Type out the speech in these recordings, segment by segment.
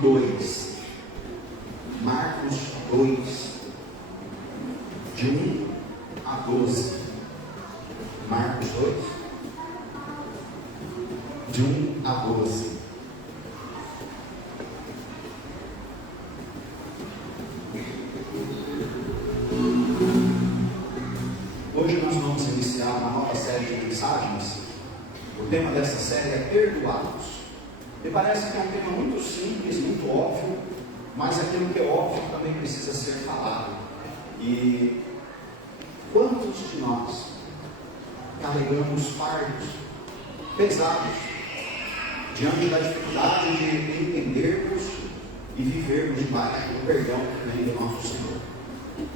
2. Marcos 2, de 1 a 12. Marcos 2, de 1 a 12. Hoje nós vamos iniciar uma nova série de mensagens. O tema dessa série é Perdoados. Me parece que é um tema muito simples, muito óbvio, mas aquilo que é óbvio também precisa ser falado. E quantos de nós carregamos fardos pesados diante da dificuldade de entendermos e vivermos debaixo do perdão que vem do nosso Senhor?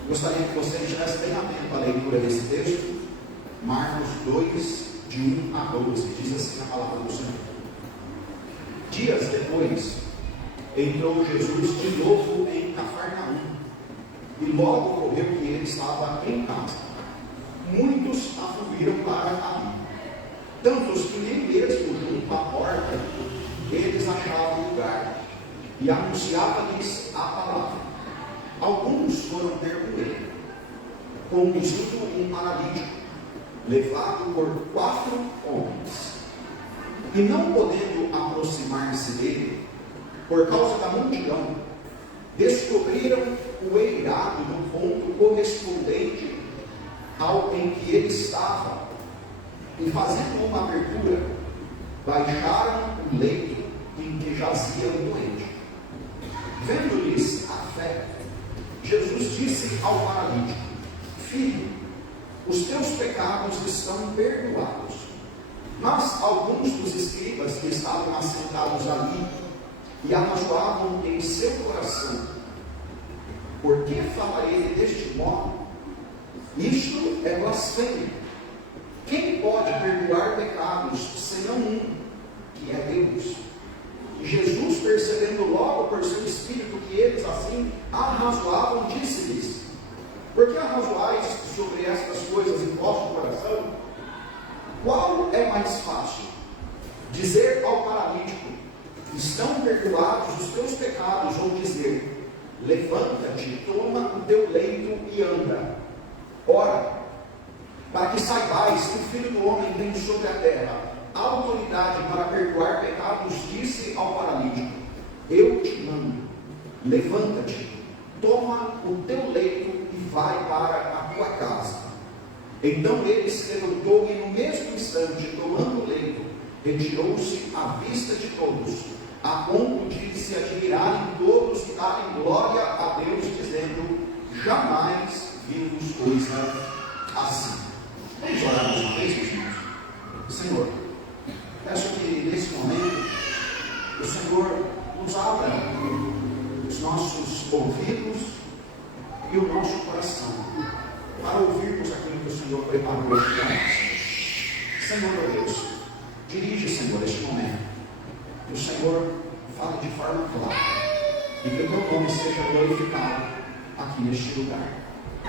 Gostaria que você estivesse bem atento à leitura desse texto, Marcos 2, de 1 a 12, diz assim a palavra do Senhor. Dias depois, entrou Jesus de novo em Cafarnaum, e logo ocorreu que ele estava em casa. Muitos afluíram para ali, tantos que nem mesmo junto à porta eles achavam lugar, e anunciava-lhes a palavra. Alguns foram ter com ele, conduzindo um paralítico, levado por 4 homens, e não podendo aproximar-se dele, por causa da multidão, descobriram o eirado no ponto correspondente ao em que ele estava, e fazendo uma abertura, baixaram o leito em que jazia o doente. Vendo-lhes a fé, Jesus disse ao paralítico: Filho, os teus pecados estão perdoados. Mas alguns dos escribas que estavam assentados ali e arrazoavam em seu coração: por que fala ele deste modo? Isto é blasfêmia. Quem pode perdoar pecados senão um, que é Deus? E Jesus, percebendo logo por seu espírito que eles assim arrazoavam, disse-lhes: por que arrazoais sobre estas coisas em vosso coração? Qual é mais fácil? Dizer ao paralítico: estão perdoados os teus pecados, ou dizer: levanta-te, toma o teu leito e anda? Ora, para que saibais que o Filho do Homem tem sobre a terra a autoridade para perdoar pecados, disse ao paralítico: eu te mando, levanta-te, toma o teu leito e vai para a tua casa. Então ele se levantou e no mesmo instante, tomando o leito, retirou-se à vista de todos, a ponto de se admirarem todos e darem glória a Deus, dizendo: jamais vimos coisa assim. Vamos orar mais uma vez, meus irmãos? Senhor, peço que nesse momento o Senhor nos abra os nossos ouvidos e o nosso coração para ouvirmos aquilo que o Senhor preparou para nós. Senhor, meu Deus, dirige, Senhor, este momento. Que o Senhor fale de forma clara e que o teu nome seja glorificado aqui neste lugar.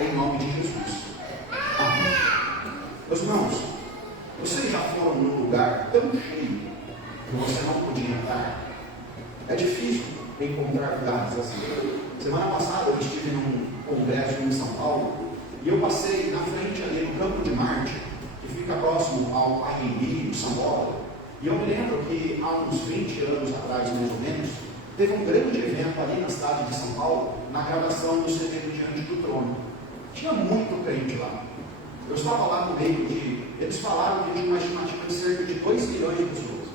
Em nome de Jesus. Amém. Meus irmãos, vocês já foram num lugar tão cheio que você não podia entrar? É difícil encontrar lugares assim. Semana passada eu estive num congresso em São Paulo e eu passei na frente ali no Campo de Marte, que fica próximo ao Pacaembu, São Paulo. E eu me lembro que há uns 20 anos atrás, mais ou menos, teve um grande evento ali na cidade de São Paulo, na gravação do CD Diante do Trono. Tinha muito crente lá. Eu estava lá no meio de... Eles falaram que tinha uma estimativa de cerca de 2 milhões de pessoas.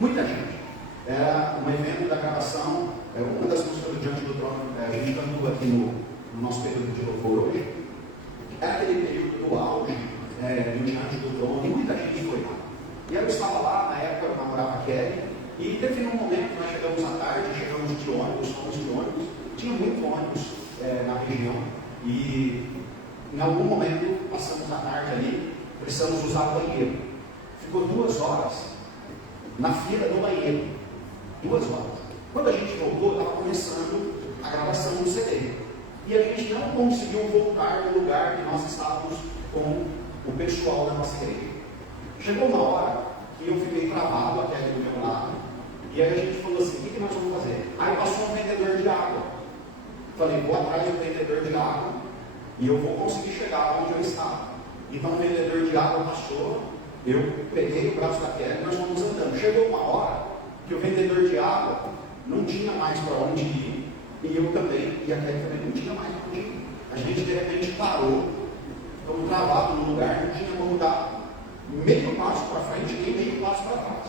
Muita gente. Era um evento da gravação, uma das músicas do Diante do Trono, a gente cantou aqui no nosso período de louvor hoje. Era aquele período do auge, do Diante do Trono, e muita gente foi lá. E eu estava lá, na época eu namorava a Kelly, e teve um momento que nós chegamos à tarde, chegamos de ônibus, fomos de ônibus, tinha muito ônibus na região, e em algum momento passamos a tarde ali, precisamos usar o banheiro. Ficou 2 horas na fila do banheiro, 2 horas. Quando a gente voltou, estava começando a gravação do CD, e a gente não conseguiu voltar no lugar que nós estávamos com o pessoal da nossa igreja. Chegou uma hora que eu fiquei travado até do meu lado, e aí a gente falou assim: o que nós vamos fazer? Aí passou um vendedor de água. Falei, vou atrás do vendedor de água e eu vou conseguir chegar onde eu estava. Então o vendedor de água passou, eu peguei o braço da Kelly e nós fomos andando. Chegou uma hora que o vendedor de água não tinha mais para onde ir, e eu também, e a Kelly também não tinha mais para onde ir. A gente de repente parou, ficamos travados no lugar, não tinha como dar meio passo para frente nem meio passo para trás.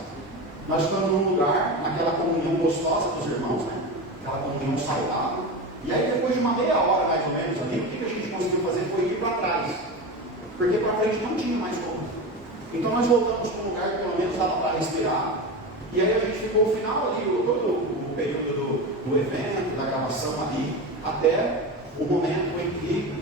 Nós estamos num lugar, naquela comunhão gostosa dos irmãos, né? Aquela comunhão saudável. E aí depois de uma meia hora mais ou menos ali, o que a gente conseguiu fazer foi ir para trás. Porque para frente não tinha mais como. Então nós voltamos para um lugar que pelo menos dava para respirar. E aí a gente ficou o final ali, todo o período do evento, da gravação ali, até o momento em que,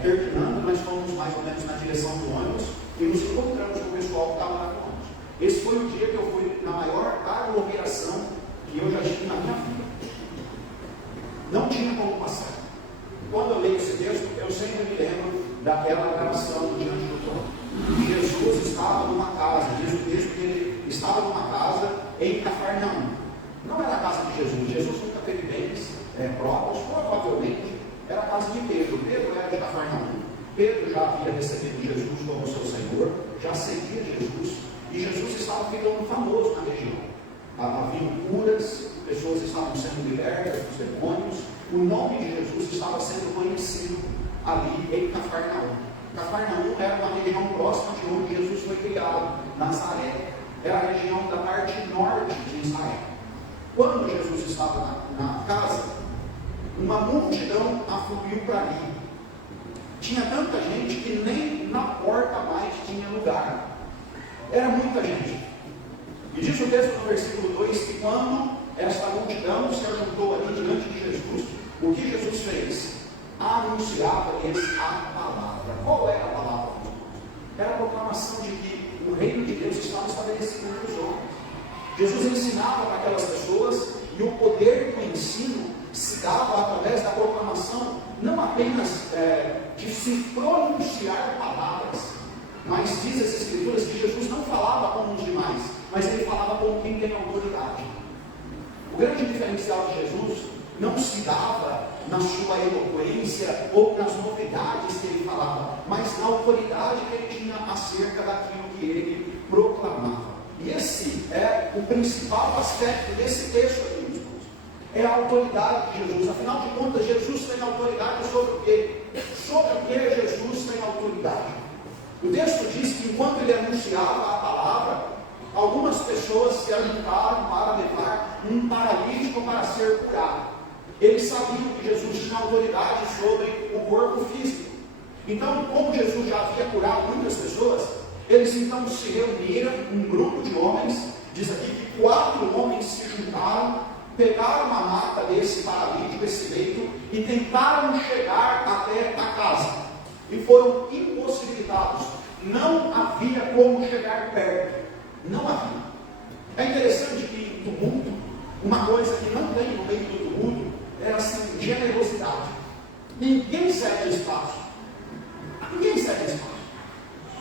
terminando, nós fomos mais ou menos na direção do ônibus e nos encontramos com o pessoal que estava lá no ônibus. Esse foi o dia que eu fui na maior aglomeração que eu já tive na minha vida. Não tinha como passar. Quando eu leio esse texto, eu sempre me lembro daquela gravação diante do trono. Jesus estava numa casa, diz o texto que ele estava numa casa em Cafarnaum. Não era a casa de Jesus. Jesus nunca teve bens próprios, provavelmente era a casa de Pedro. Pedro era de Cafarnaum. Pedro já havia recebido Jesus como seu Senhor, já seguia Jesus, e Jesus estava ficando famoso na região. Havia curas, pessoas estavam sendo libertas dos demônios, o nome de Jesus estava sendo conhecido ali em Cafarnaum. Cafarnaum era uma região próxima de onde Jesus foi criado, Nazaré. Era a região da parte norte de Israel. Quando Jesus estava na casa, uma multidão afluiu para ali. Tinha tanta gente que nem na porta mais tinha lugar. Era muita gente. E diz o texto no versículo 2 que quando esta multidão se ajuntou ali diante de Jesus, o que Jesus fez? Anunciava-lhes a palavra. Qual era a palavra? Era a proclamação de que o reino de Deus estava estabelecido entre os homens. Jesus ensinava para aquelas pessoas e o poder do ensino se dava através da proclamação, não apenas de se pronunciar palavras, mas diz as Escrituras que Jesus não falava como os demais, mas ele falava como quem tem autoridade. O grande diferencial de Jesus não se dava na sua eloquência ou nas novidades que ele falava, mas na autoridade que ele tinha acerca daquilo que ele proclamava. E esse é o principal aspecto desse texto aqui, meus irmãos. É a autoridade de Jesus. Afinal de contas, Jesus tem autoridade sobre o quê? Sobre o que Jesus tem autoridade? O texto diz que enquanto ele anunciava a palavra, algumas pessoas se ajuntaram para levar um paralítico para ser curado. Eles sabiam que Jesus tinha autoridade sobre o corpo físico. Então, como Jesus já havia curado muitas pessoas, eles então se reuniram, um grupo de homens, diz aqui que 4 homens se juntaram, pegaram uma maca desse paralítico, esse leito, e tentaram chegar até a casa. E foram impossibilitados. Não havia como chegar perto. Não havia. É interessante que no tumulto, uma coisa que não tem no meio do tumulto, é assim, generosidade. Ninguém cede espaço. Ninguém cede espaço.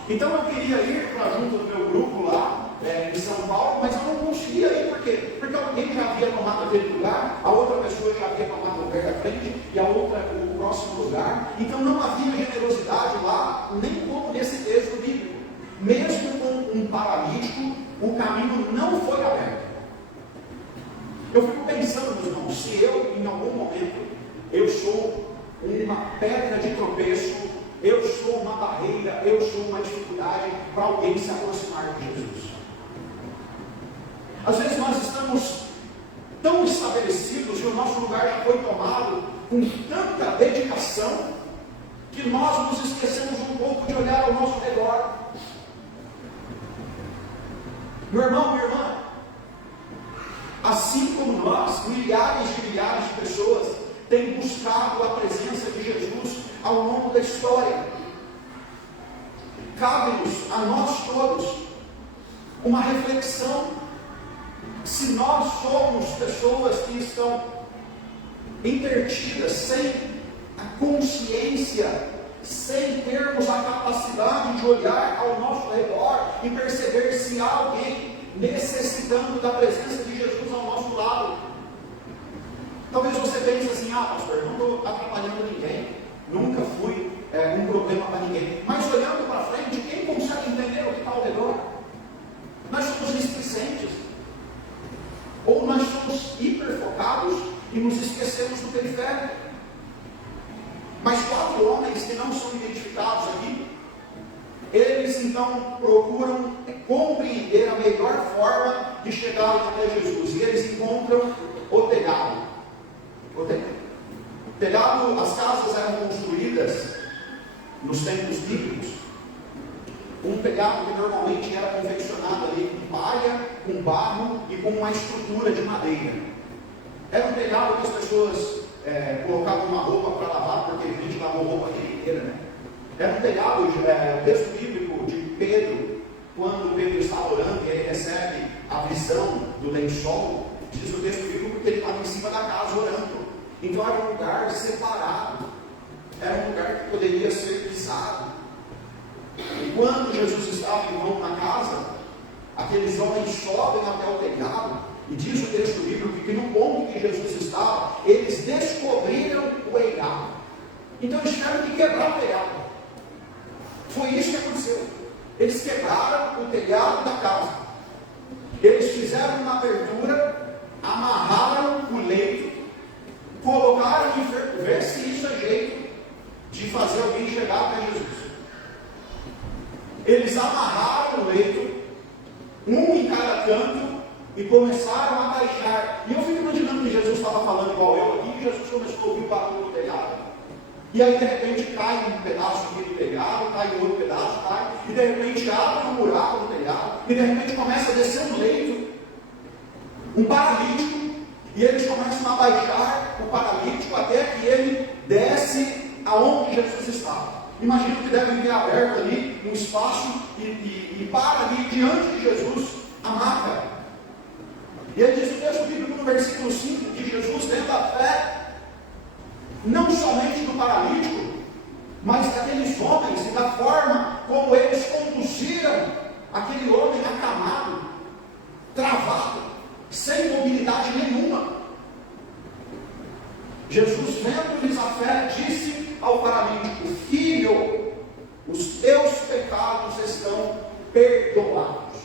Então eu queria ir para junto do meu grupo lá, em São Paulo, mas eu não conseguia ir, por quê? Porque alguém já havia tomado aquele lugar, a outra pessoa já havia tomado o lugar da frente, e a outra o próximo lugar. Então não havia generosidade lá, nem como nesse texto bíblico. Mesmo com um paralítico, o caminho não foi aberto. Eu fico pensando, meus irmãos, se eu, em algum momento, eu sou uma pedra de tropeço, eu sou uma barreira, eu sou uma dificuldade para alguém se aproximar de Jesus. Às vezes nós estamos tão estabelecidos e o nosso lugar já foi tomado com tanta dedicação que nós nos esquecemos um pouco de olhar ao nosso redor. Meu irmão, minha irmã, assim como nós, milhares de pessoas têm buscado a presença de Jesus ao longo da história. Cabe-nos a nós todos uma reflexão. Se nós somos pessoas que estão intertidas, sem a consciência, sem termos a capacidade de olhar ao nosso redor e perceber se há alguém necessitando da presença de Jesus ao nosso lado, Talvez você pense assim, pastor, eu não estou atrapalhando ninguém, nunca fui um problema para ninguém. Mas olhando para frente, quem consegue entender o que está ao redor? Nós somos displicentes. Ou nós somos hiperfocados e nos esquecemos do periférico. Mas 4 homens que não são identificados aqui, eles então procuram compreender a melhor forma de chegar até Jesus. E eles encontram o telhado. O telhado, as casas eram construídas nos tempos bíblicos. Um telhado que normalmente era confeccionado ali com palha, com barro e com uma estrutura de madeira. Era um telhado que as pessoas colocavam uma roupa para lavar, porque a gente lavou roupa aqui inteira, né? Era um telhado, o texto bíblico de Pedro, quando Pedro está orando e ele recebe a visão do lençol, diz o texto bíblico que ele estava em cima da casa orando. Então era um lugar separado, era um lugar que poderia ser pisado. E quando Jesus estava então na casa, aqueles homens sobem até o telhado, e diz o texto bíblico que no ponto que Jesus estava, eles descobriram o eirado. Então eles tiveram que quebrar o telhado. Foi isso que aconteceu. Eles quebraram o telhado da casa. Eles fizeram uma abertura, amarraram o leito, colocaram o enfermo, ver se isso é jeito de fazer alguém chegar até Jesus. Eles amarraram o leito, um em cada canto, e começaram a baixar. E eu fico imaginando que Jesus estava falando igual eu aqui, e Jesus começou a ouvir o barulho do telhado. E aí de repente cai um pedaço aqui do telhado, cai outro pedaço, cai, e de repente abre um buraco no telhado, e de repente começa a descer um leito, um paralítico, e eles começam a baixar o paralítico até que ele desce aonde Jesus estava. Imagino que devem ter aberto ali um espaço e para ali diante de Jesus a maca. E aí diz o texto bíblico no versículo 5 que Jesus tendo a fé não somente do paralítico, mas daqueles homens e da forma como eles conduziram aquele homem acamado, travado, sem mobilidade nenhuma. Jesus, vendo-lhes a fé, disse ao paralítico: filho, os teus pecados estão perdoados.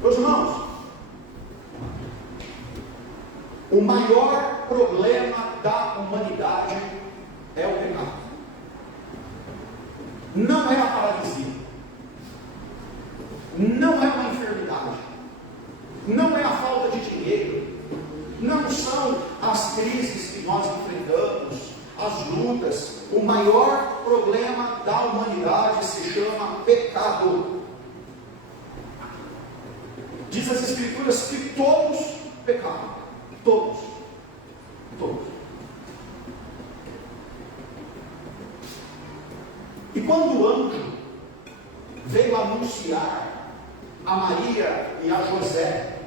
Meus irmãos, o maior problema da humanidade é o pecado. Não é a paralisia, não é uma enfermidade, não é a falta de dinheiro, não são as crises que nós enfrentamos, as lutas. O maior problema da humanidade se chama pecado. Diz as Escrituras que todos pecaram. Todos. E quando o anjo veio anunciar a Maria e a José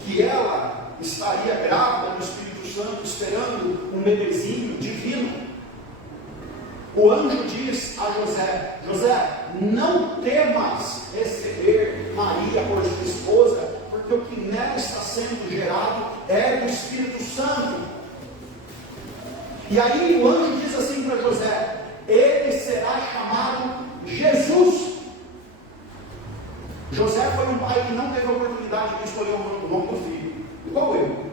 que ela estaria grávida do Espírito Santo, esperando um bebezinho divino, o anjo diz a José: José, não temas receber Maria por sua esposa, porque o que nela está sendo gerado é do Espírito Santo. E aí o anjo diz assim para José: ele será chamado Jesus. José foi um pai que não teve a oportunidade de escolher o nome do filho, igual eu.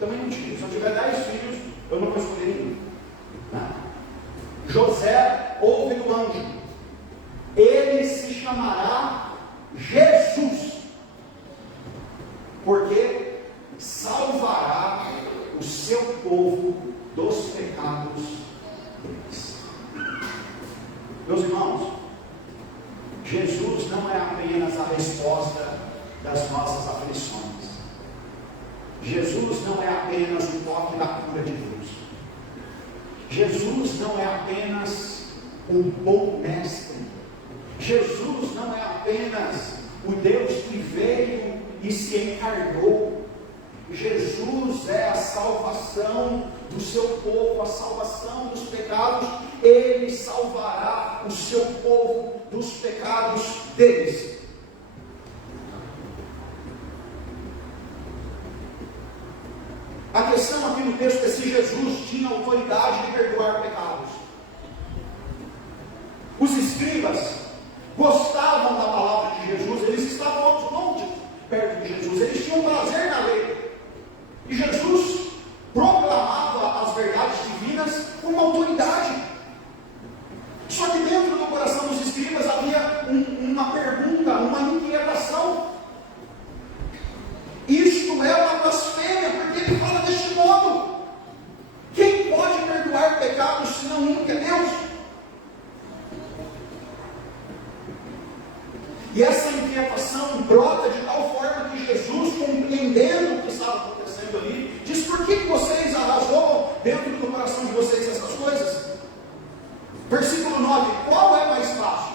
Também não tive. Se eu tiver 10 filhos, eu não vou escolher nenhum. José ouve do anjo: ele se chamará Jesus, porque salvará o seu povo dos pecados deles. Meus irmãos, Jesus não é apenas a resposta das nossas aflições. Jesus não é apenas o toque da cura de Deus. Jesus não é apenas um bom mestre. Jesus não é apenas o Deus que veio e se encarnou. Jesus é a salvação do seu povo, a salvação dos pecados. Ele salvará o seu povo dos pecados deles. no texto é se Jesus tinha autoridade de perdoar pecados. Os escribas gostavam da palavra de Jesus, eles estavam aos montes perto de Jesus, eles tinham prazer na lei. E Jesus proclamava as verdades divinas com autoridade. Só que dentro do coração dos escribas havia uma pergunta, uma inquietação. Isto é uma blasfêmia, porque ele fala deste modo. Quem pode perdoar pecados senão um que é Deus? E essa inquietação brota de tal forma que Jesus, compreendendo o que estava acontecendo ali, diz: por que vocês arrasou dentro do coração de vocês essas coisas? Versículo 9: qual é mais fácil?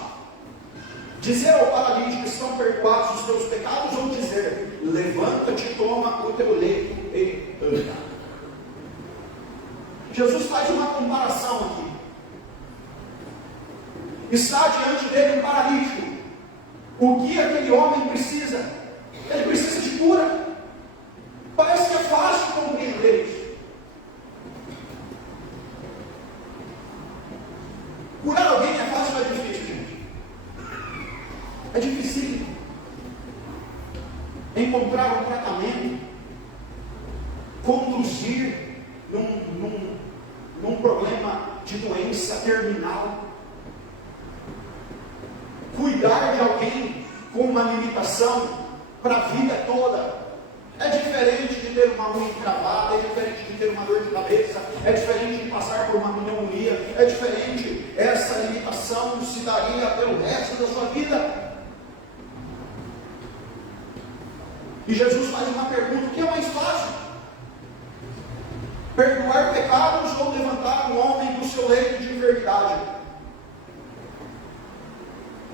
Dizer ao paralítico: estão perdoados os teus pecados, ou dizer: levanta-te, toma o teu leito e anda? Jesus faz uma comparação aqui. Está diante dele um paralítico. O que aquele homem precisa? Ele precisa de cura. Parece que é fácil compreender isso. Curar alguém é fácil ou é difícil, gente? É difícil. Encontrar um tratamento, conduzir num problema de doença terminal, cuidar de alguém com uma limitação para a vida toda. É diferente de ter uma unha encravada, é diferente de ter uma dor de cabeça, é diferente de passar por uma pneumonia, é diferente. Essa limitação se daria pelo resto da sua vida. E Jesus faz uma pergunta: o que é mais fácil? Perdoar pecados ou levantar um homem do seu leito de enfermidade?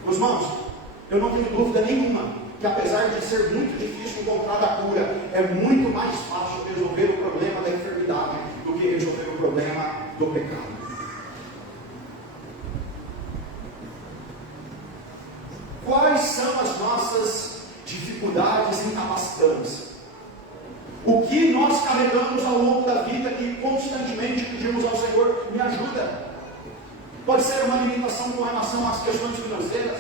Meus irmãos, eu não tenho dúvida nenhuma que, apesar de ser muito difícil encontrar a cura, é muito mais fácil resolver o problema da enfermidade do que resolver o problema do pecado. Quais são as nossas dificuldades incapacitantes? O que nós carregamos ao longo da vida que constantemente pedimos ao Senhor: me ajuda? Pode ser uma limitação com relação às questões financeiras,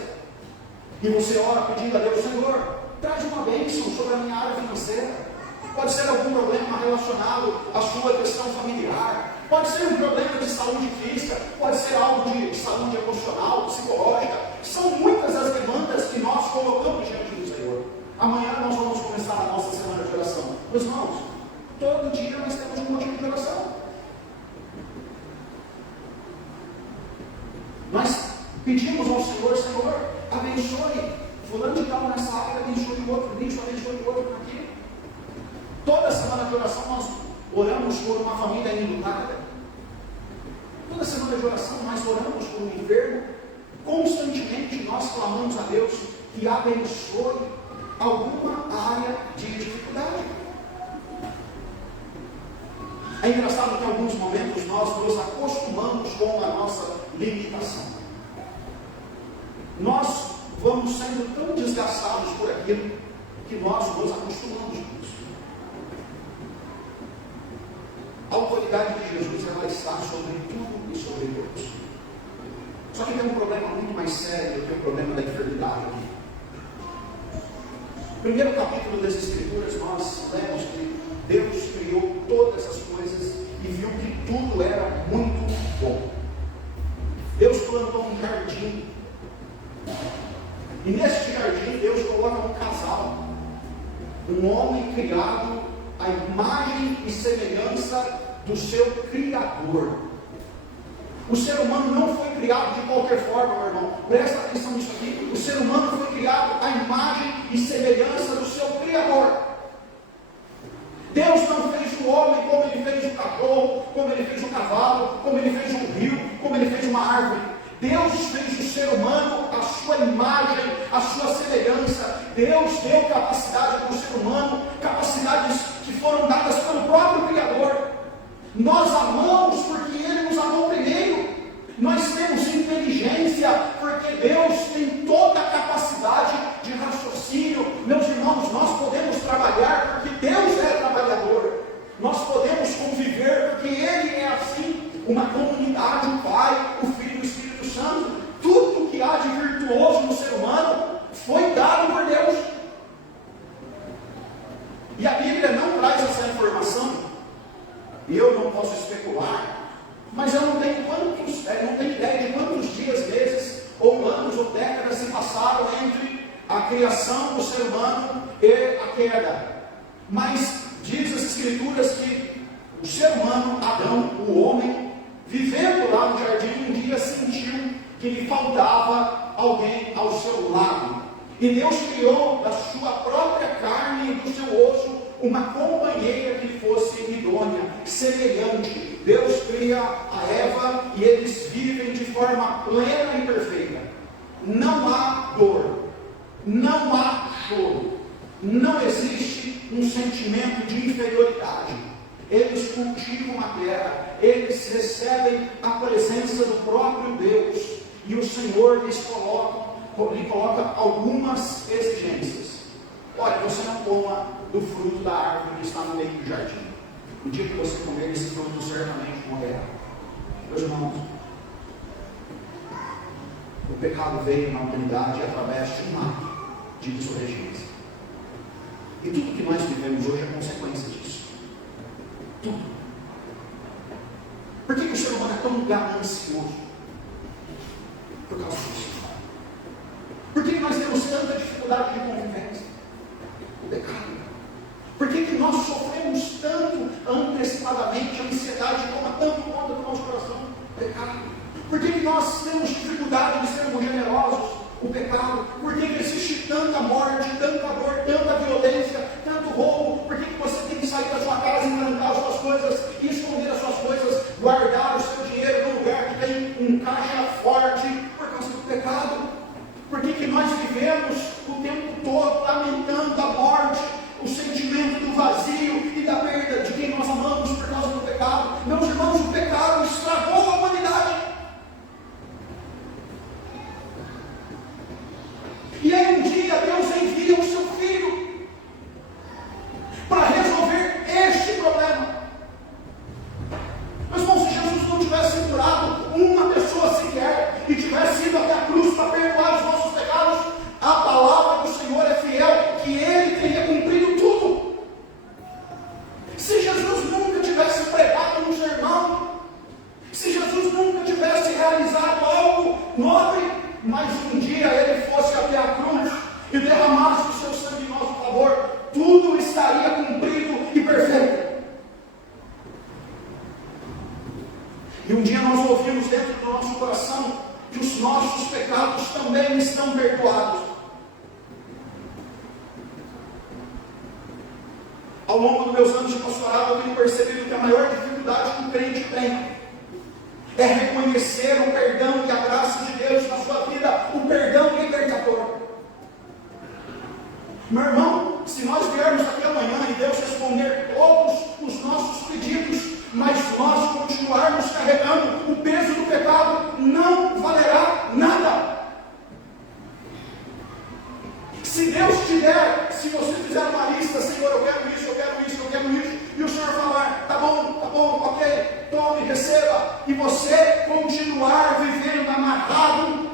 e você ora pedindo a Deus: Senhor, traz uma bênção sobre a minha área financeira. Pode ser algum problema relacionado à sua questão familiar, pode ser um problema de saúde física, pode ser algo de saúde emocional, psicológica. São muitas as demandas que nós colocamos diante do Senhor. Amanhã nós vamos começar a nossa semana de oração. Meus irmãos, todo dia nós temos um motivo de oração. Nós pedimos ao Senhor: Senhor, abençoe fulano de tal nessa área, abençoe o outro nisso, abençoe o outro naquilo. Toda semana de oração nós oramos por uma família enlutada. Toda semana de oração nós oramos por um enfermo. Constantemente nós clamamos a Deus que abençoe alguma área de dificuldade. É engraçado que em alguns momentos nós nos acostumamos com a nossa limitação. Nós vamos sendo tão desgastados por aquilo que nós nos acostumamos com isso. A autoridade de Jesus, ela está sobre tudo e sobre todos. Só que tem um problema muito mais sério do que o problema da enfermidade. No primeiro capítulo das Escrituras nós lemos que Deus criou todas as coisas e viu que tudo era muito bom. Deus plantou um jardim, e neste jardim Deus coloca um casal, um homem criado à imagem e semelhança do seu Criador. O ser humano não foi criado de qualquer forma, meu irmão. Presta atenção nisso aqui. O ser humano foi criado à imagem e semelhança do seu Criador. Deus não fez o homem como ele fez o cachorro, como ele fez o cavalo, como ele fez um rio, como ele fez uma árvore. Deus fez o ser humano à sua imagem, à sua semelhança. Deus deu capacidade para o ser humano, capacidades que foram dadas pelo próprio Criador. Nós amamos porque Ele nos amou primeiro. Nós temos inteligência porque Deus tem toda a capacidade de raciocínio. Meus irmãos, nós podemos trabalhar porque Deus é trabalhador. Nós podemos conviver Pai, sim. Uma comunidade, o Pai, o Filho e o Espírito Santo. Tudo que há de virtuoso no ser humano foi dado por Deus. E a Bíblia não traz essa informação. E eu não posso especular, mas eu não tenho ideia de quantos dias, meses, ou anos, ou décadas se passaram entre a criação do ser humano e a queda. Mas diz as Escrituras que o ser humano, Adão, o homem, vivendo lá no jardim, um dia sentiu que lhe faltava alguém ao seu lado. E Deus criou da sua própria carne e do seu osso uma companheira que fosse idônea, semelhante. Deus cria a Eva e eles vivem de forma plena e perfeita. Não há dor, não há choro, não existe um sentimento de inferioridade. Eles cultivam a terra, eles recebem a presença do próprio Deus, e o Senhor lhe coloca algumas exigências. Olha, você não coma do fruto da árvore que está no meio do jardim. No dia que você comer esse fruto, certamente morrerá. Meus irmãos, o pecado veio na humanidade através de um ato de desobediência. E tudo que nós vivemos hoje é consequência disso. Tudo. Por que o ser humano é tão ganancioso? Por causa disso. Por que nós temos tanta dificuldade de convivência? O pecado. Por que nós sofremos tanto antecipadamente? A ansiedade toma tanto conta do nosso coração? O pecado. Por que nós temos dificuldade de sermos generosos? O pecado. Por que existe tanta morte, tanta dor, tanta violência, tanto roubo? Por que você tem que sair da sua casa e trancar as suas coisas, e esconder as suas coisas, guardar o seu dinheiro num lugar que tem um caixa forte? Por causa do pecado. Por que nós vivemos o tempo todo lamentando a morte, o sentimento do vazio e da perda de quem nós amamos por causa do pecado? Meus irmãos, o pecado estragou a humanidade. E aí um dia Deus envia o seu Filho para resolver este problema. Mas irmãos, se Jesus não tivesse curado uma pessoa sequer e tivesse ido até a cruz para perdoar os nossos pecados, a palavra do Senhor é fiel, que Ele teria cumprido tudo. Se Jesus nunca tivesse pregado um sermão, se Jesus nunca tivesse realizado algo nobre, mas um dia Ele fosse até a cruz e derramasse o seu sangue em nosso favor, tudo estaria cumprido e perfeito. E um dia nós ouvimos dentro do nosso coração que os nossos pecados também estão perdoados. Ao longo dos meus anos de pastorado, eu tenho percebido que a maior dificuldade que o crente tem é reconhecer o perdão e a graça de Deus na sua vida, o perdão libertador. Meu irmão, se nós viermos aqui amanhã e Deus responder todos os nossos pedidos, mas nós continuarmos carregando o peso do pecado, não valerá nada. Se Deus te der, se você fizer uma lista, Senhor, eu quero isso, eu quero isso, eu quero isso, e o Senhor falar, tá bom, ok, tome, receba, e você continuar vivendo amarrado,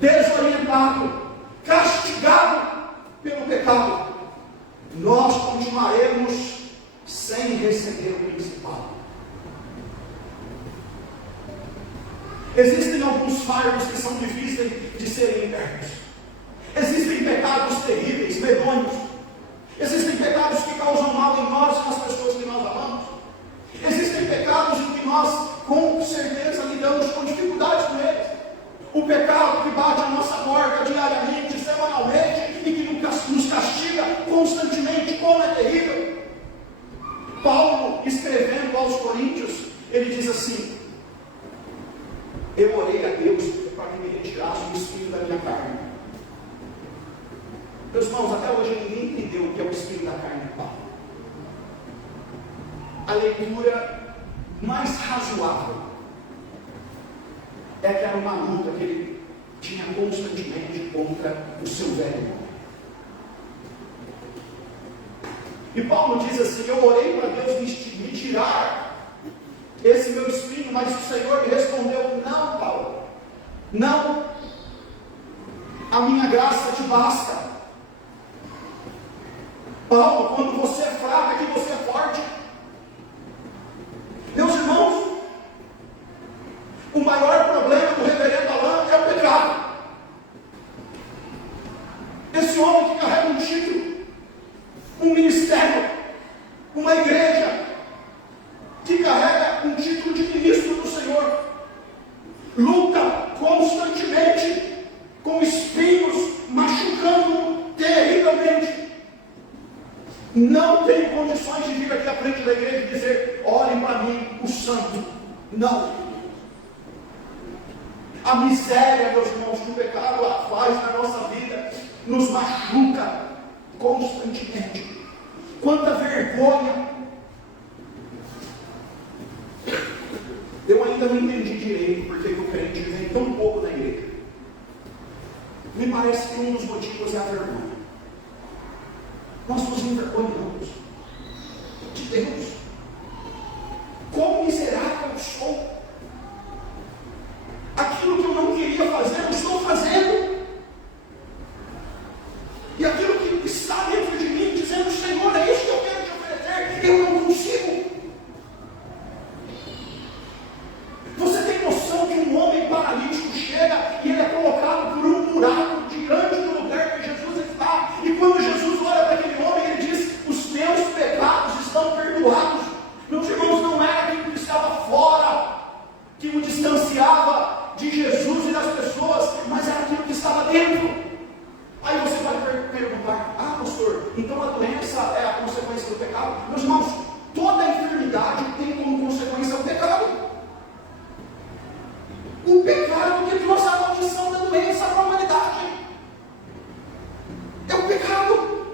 desorientado, castigado pelo pecado, nós continuaremos sem receber o principal. Existem alguns fardos que são difíceis de serem libertos. Existem pecados terríveis, medonhos. Existem pecados que causam mal em nós e nas pessoas que nós amamos. Existem pecados em que nós, com certeza, lidamos com dificuldades com eles. O pecado que bate a nossa porta diariamente, semanalmente, e que nos castiga constantemente, como é terrível. Paulo, escrevendo aos Coríntios, ele diz assim: eu orei a Deus para que me retirasse o espinho da minha carne. Meus irmãos, até hoje ninguém entendeu o que é o espinho da carne de Paulo. A leitura mais razoável é que era uma luta que ele tinha constantemente contra o seu velho homem. E Paulo diz assim: eu orei para Deus me Não, a minha graça te basta. Paulo, quando você é fraco, é que você é forte. Meus irmãos, o maior problema do reverendo Alain é o pecado. Esse homem que carrega um título, um ministério, uma igreja, que carrega um título de ministro do Senhor, luta constantemente com espinhos machucando terrivelmente. Não tem condições de vir aqui à frente da igreja e dizer: olhem para mim, o santo. Não. A miséria, meus irmãos, que o pecado faz na nossa vida nos machuca constantemente. Quanta vergonha. Eu ainda não entendi direito porque o crente vem tão pouco na igreja. Me parece que um dos motivos é a vergonha. Nós nos envergonhamos de Deus. Quão miserável eu sou. Aquilo que eu não queria fazer, eu estou fazendo. E aquilo que está dentro de mim, dizendo: Senhor, é isso que eu quero te oferecer, eu não consigo. Você tem noção que um homem paralítico chega e ele é colocado por um buraco diante do lugar que Jesus está, e quando Jesus olha para aquele homem, ele diz: os teus pecados estão perdoados. Meus irmãos, não era aquilo que estava fora que o distanciava de Jesus e das pessoas, mas era aquilo que estava dentro. Aí você pode perguntar: ah, pastor, então a doença é a consequência do pecado? Meus irmãos, toda enfermidade tem como consequência o pecado. O pecado que trouxe a maldição da doença para a humanidade é o pecado.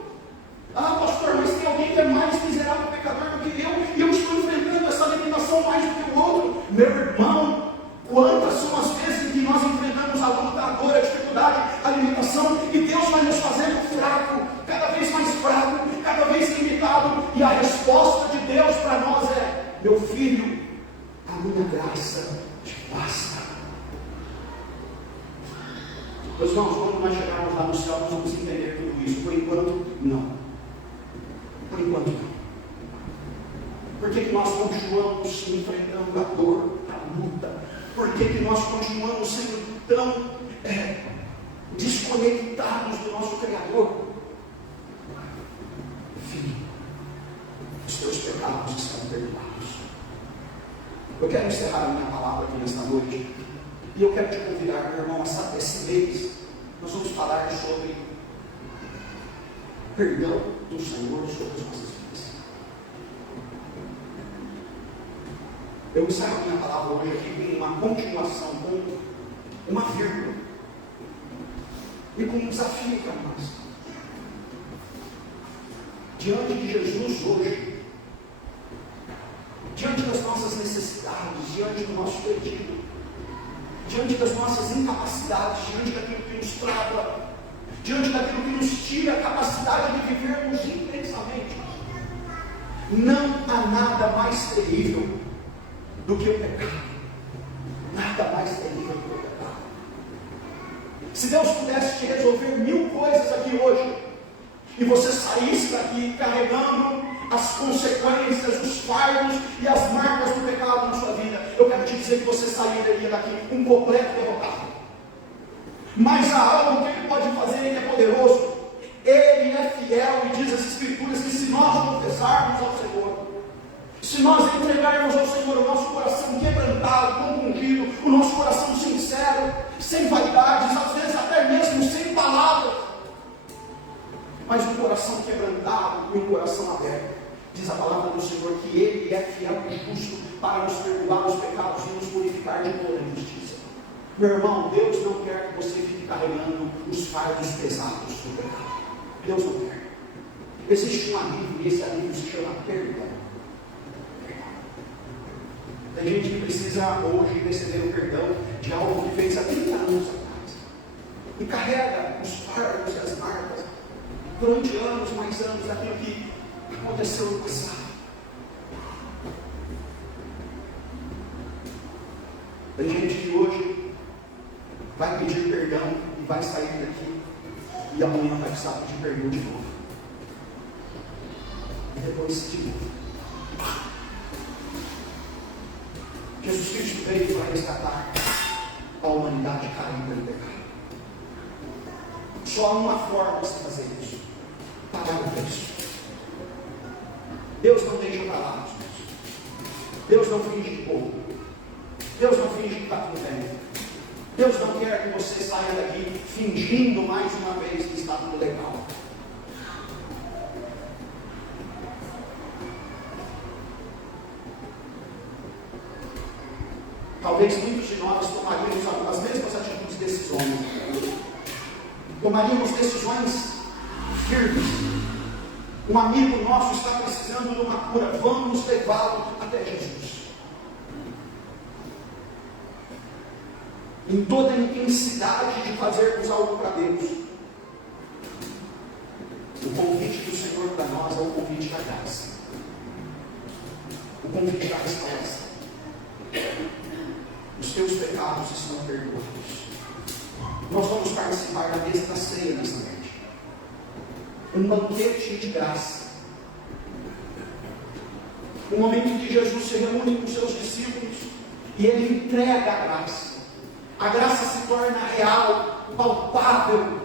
Ah, pastor, mas tem alguém que é mais miserável pecador do que eu, e eu estou enfrentando essa limitação mais do que o outro. Meu irmão, quantas são as vezes em que nós enfrentamos a luta, a dor, a dificuldade, a limitação, e Deus vai nos fazendo fraco, cada vez mais fraco, cada vez limitado, e a resposta de Deus para nós é: meu filho, a minha graça te basta. Meus irmãos, quando nós chegarmos lá no céu, nós vamos entender tudo isso. Por enquanto, não. Por enquanto, não. Por que nós continuamos enfrentando a dor, a luta? Por que nós continuamos sendo tão desconectados do nosso Criador? Filho, os teus pecados estão perdoados. Eu quero encerrar a minha palavra aqui nesta noite. E eu quero te convidar, meu irmão, esse mês nós vamos falar sobre perdão do Senhor sobre as nossas vidas. Eu encerro a minha palavra hoje aqui com uma continuação, com uma vírgula e com um desafio para nós. Diante de Jesus hoje, diante das nossas necessidades, diante do nosso perdido, diante das nossas incapacidades, diante daquilo que nos trava, diante daquilo que nos tira a capacidade de vivermos intensamente, não há nada mais terrível do que o pecado. Nada mais terrível do que o pecado. Se Deus pudesse te resolver 1000 coisas aqui hoje, e você saísse daqui carregando as consequências, os fardos e as marcas do pecado na sua vida, eu quero te dizer que você sairia daqui um completo derrotado. Mas há algo que Ele pode fazer, Ele é poderoso, Ele é fiel, e diz as Escrituras que se nós confessarmos ao Senhor, se nós entregarmos ao Senhor o nosso coração quebrantado, compungido, o nosso coração sincero, sem vaidades, às vezes até mesmo sem palavras, mas um coração quebrantado e um coração aberto, diz a palavra do Senhor que Ele é fiel e justo para nos perdoar os pecados e nos purificar de toda injustiça. Meu irmão, Deus não quer que você fique carregando os fardos pesados do pecado. Deus não quer. Existe um alívio, e esse alívio se chama perdão. Tem gente que precisa hoje receber o perdão de algo que fez há 30 anos atrás, e carrega os fardos e as marcas durante anos, mais anos, daquilo que aconteceu no passado. Tem gente que hoje vai pedir perdão e vai sair daqui, e amanhã vai precisar pedir perdão de novo, e depois de novo. Jesus Cristo veio para resgatar a humanidade caída no pecado. Só há uma forma de se fazer isso: pagar o preço. Deus não deixa para lá, Deus não finge de pouco. Deus não finge que está tudo bem. Deus não quer que você saia daqui fingindo mais uma vez que está tudo legal. Talvez muitos de nós tomaríamos as mesmas atitudes desses homens. Tomaríamos decisões firmes. Um amigo nosso está precisando de uma cura, vamos levá-lo até Jesus. Em toda a intensidade de fazermos algo para Deus, o convite do Senhor para nós é o convite da graça, o convite da restauração. Os teus pecados estão perdoados. Nós vamos participar da mesa da ceia nessa noite. Um banquete de graça. Um momento em que Jesus se reúne com seus discípulos e ele entrega a graça. A graça se torna real, palpável.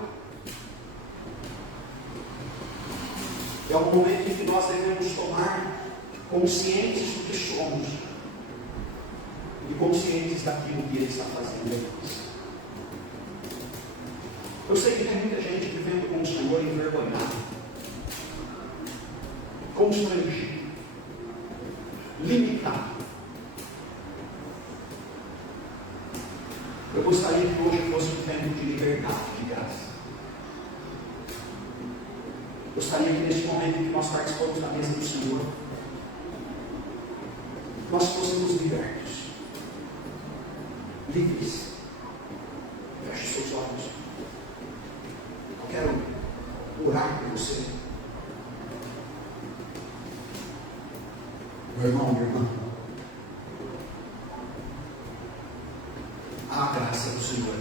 É um momento em que nós devemos tomar conscientes do que somos e conscientes daquilo que Ele está fazendo em nós. Eu sei que tem muita gente vivendo com o Senhor envergonhado, constrangido, limitado. Eu gostaria que hoje fosse um tempo de liberdade, de graça. Gostaria que neste momento em que nós participamos da mesa do Senhor, nós fôssemos libertos, livres. Feche seus olhos. Eu quero orar por você. Meu irmão, minha irmã, há graça do Senhor,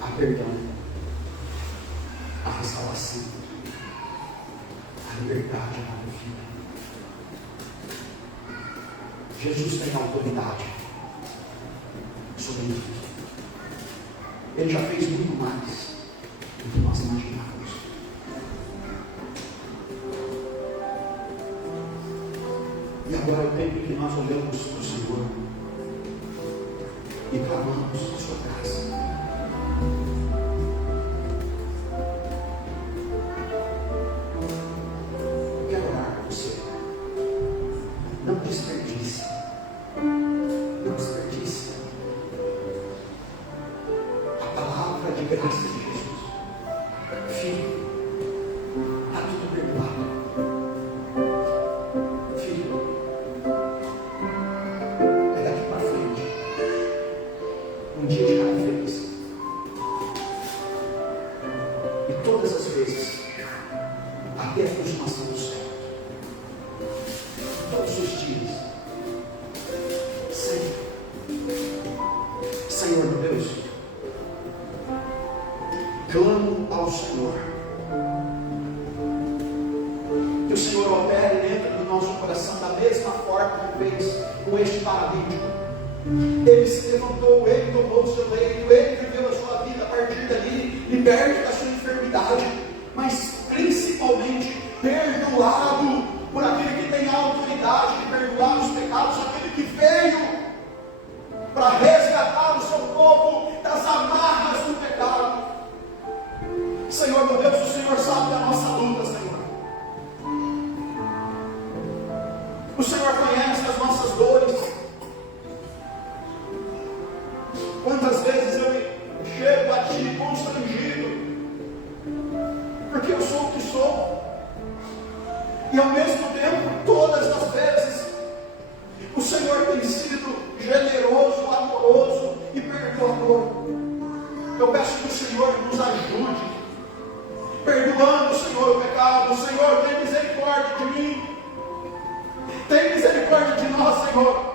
há perdão, há restauração, há liberdade, há vida. Jesus tem autoridade sobre tudo. Ele já fez muito mais do que nós imaginávamos. E agora é o tempo em que nós olhamos para o Senhor e clamamos a sua graça. Eu quero orar por você. Não desperdice. Não desperdice a palavra de graça de Jesus. Filho, está tudo perdoado. Filho, é daqui para frente um dia de cada vez. E todas as vezes até a consumação do céu. Todos os dias. Senhor meu Deus, clamo ao Senhor, que o Senhor opere dentro do nosso coração da mesma forma que fez com este paralítico. Ele se levantou, ele tomou o seu leito, ele viveu a sua vida a partir dali, liberto da sua enfermidade, mas principalmente perdoado por aquele que tem a autoridade de perdoar os pecados, aquele que veio para resgatar o seu povo das amarras do pecado. Senhor meu Deus, o Senhor sabe da nossa luta, Senhor. O Senhor conhece as nossas dores. Quantas vezes eu chego a Ti constrangido, porque eu sou o que sou, e ao mesmo tempo, todas as vezes, o Senhor tem sido generoso, amoroso e perdoador. Eu peço que o Senhor nos ajude, perdoando, Senhor, o pecado. Senhor, tem misericórdia de mim, tem misericórdia de nós, Senhor.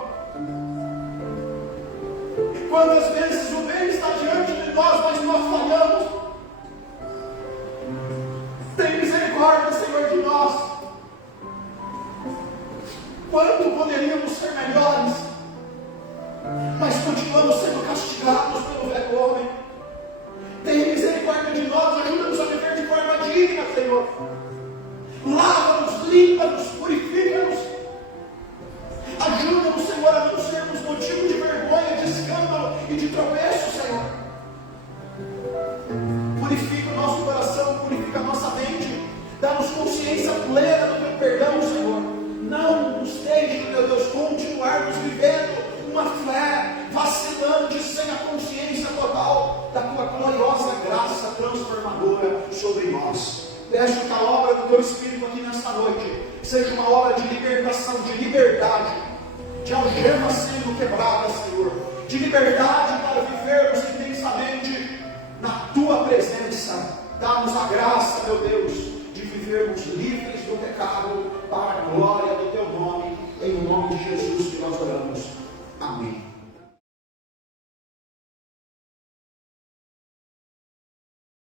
Quantas vezes o nós, mas nós falhamos. Tem misericórdia, Senhor, de nós. Quanto poderíamos ser melhores, mas continuamos sendo castigados pelo velho homem. Tem misericórdia de nós, ajuda-nos a viver de forma digna, Senhor. Lava-nos, limpa-nos, purifica-nos. Ajuda-nos, Senhor, a não sermos motivo de vergonha, de escândalo e de tropeço, Senhor. Purifica o nosso coração, purifica a nossa mente. Dá-nos consciência plena do teu perdão, Senhor. Não nos deixe, meu Deus, continuarmos vivendo uma fé vacilante, sem a consciência total da tua gloriosa graça transformadora sobre nós. Peço que a obra do teu Espírito aqui nesta noite seja uma obra de libertação, de liberdade, de algemas sendo quebradas, Senhor, de liberdade para vivermos intensamente na tua presença. Dá-nos a graça, meu Deus, de vivermos livres do pecado para a glória